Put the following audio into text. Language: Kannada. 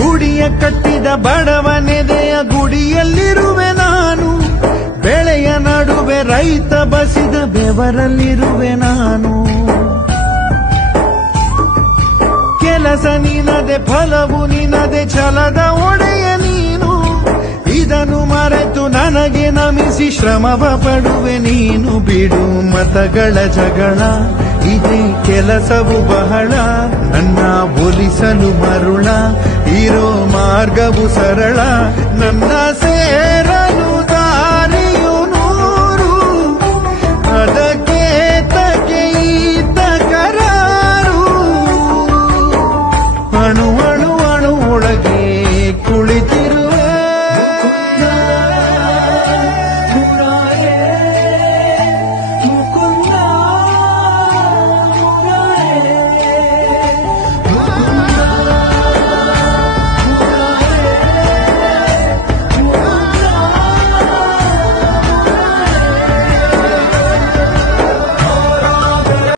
ಗುಡಿಯ ಕಟ್ಟಿದ ಬಡವನೆದೆಯ ಗುಡಿಯಲ್ಲಿರುವೆ ನಾನು, ಬೆಳೆಯ ನಡುವೆ ರೈತ ಬಸಿದ ಬೆವರಲ್ಲಿರುವೆ ನಾನು. ಕೆಲಸ ನಿನದೆ ಫಲವು ನಿನದೆ ಛಲದ ಒಡೆಯ ನೀನು, ಇದನ್ನು ಮರೆತು ನನಗೆ ನಮಿಸಿ ಶ್ರಮವ ಪಡುವೆ ನೀನು. ಬಿಡು ಮತಗಳ ಜಗಳ, ಇದೇ ಕೆಲಸವು ಬಹಳ, ನನ್ನ ಒಲಿಸಲು ಮರುಳ, ಇರೋ ಮಾರ್ಗವು ಸರಳ, ನನ್ನ ಸೇರಲು ದಾರಿಯು ನೂರು, ಅದಕ್ಕೆ ತಕೆ ಈ ತಕರಾರು. ಅಣುವ